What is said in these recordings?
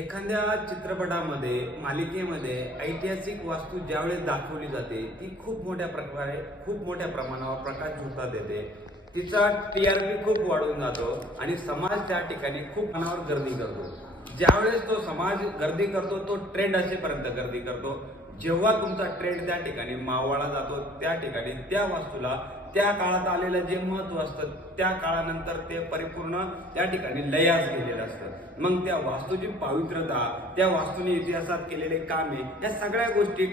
एखाद्या चित्रपटामध्ये मालिकेमध्ये ऐतिहासिक वास्तू ज्यावेळेस दाखवली जाते ती खूप मोठ्या प्रकारे खूप मोठ्या प्रमाणावर प्रकाश झोतात देते. तिचा TRP खूप वाढून जातो आणि समाज त्या ठिकाणी खूप मनावर गर्दी करतो. ज्यावेळेस तो समाज गर्दी करतो तो ट्रेंड असेपर्यंत गर्दी करतो. जेव्हा तुमचा ट्रेंड त्या ठिकाणी मावळला जातो त्या ठिकाणी त्या वास्तूला त्या काळात आलेलं जे महत्व असतं त्या काळानंतर ते परिपूर्ण त्या ठिकाणी लयास गेलेलं असतं. मग त्या वास्तूची पवित्रता, त्या वास्तूने इतिहासात केलेले कामे, या सगळ्या गोष्टी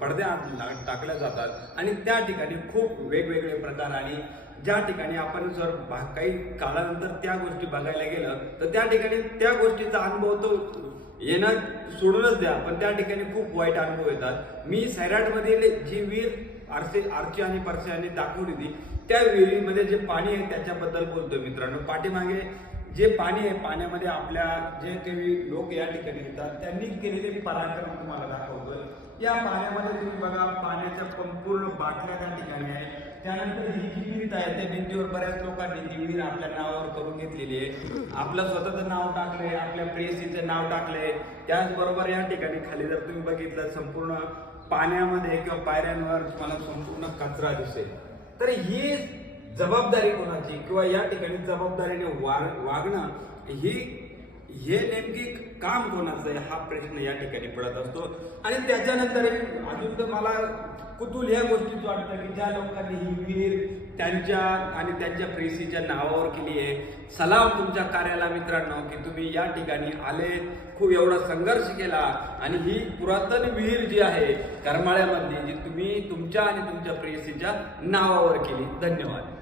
पडद्यात टाकल्या जातात आणि त्या ठिकाणी खूप वेगवेगळे प्रकार आणि ज्या ठिकाणी आपण जर काही काळानंतर त्या गोष्टी बघायला गेलं तर त्या ठिकाणी त्या गोष्टीचा अनुभव तो येणं सोडूनच द्या, पण त्या ठिकाणी खूप वाईट अनुभव येतात. मी सैराटमधील जी विहीर आर्ची आणि परस्याने दाखवली होती त्या विहिरीमध्ये जे पाणी आहे त्याच्याबद्दल बोलतोय मित्रांनो. पाठीमागे जे पाणी आहे पाण्यामध्ये आपल्या जे काही लोक या ठिकाणी येतात त्यांनी केलेले पराक्रम तुम्हाला दाखवतोय. या पाण्यामध्ये तुम्ही बघा पाण्याच्या संपूर्ण बाटल्या त्या ठिकाणी आहे. त्यानंतर ही जी विहीर आहे त्या भिंतीवर बऱ्याच लोकांनी ती विहीर आपल्या नावावर करून घेतलेली आहे. आपलं स्वतःचं नाव टाकलंय, आपल्या प्रेयसीचं नाव टाकलंय. त्याचबरोबर या ठिकाणी खाली जर तुम्ही बघितलं संपूर्ण पाण्यामध्ये किंवा पायऱ्यांवर तुम्हाला संपूर्ण कचरा दिसेल. तर ही जबाबदारी कोणाची किंवा या ठिकाणी जबाबदारीने वागणं हे नेमकी काम कोणाचं आहे हा प्रश्न या ठिकाणी पडत असतो. आणि त्याच्यानंतर अजून तर मला कुतूल ह्या गोष्टीच वाटतं की ज्या लोकांनी ही विहीर त्यांच्या आणि त्यांच्या प्रेसीच्या नावावर केली आहे, सलाम तुमच्या कार्याला मित्रांनो की तुम्ही या ठिकाणी आले, खूप एवढा संघर्ष केला आणि ही पुरातन विहीर जी आहे करमाळ्यामधली जी तुम्ही तुमच्या आणि तुमच्या प्रेसीच्या नावावर केली. धन्यवाद.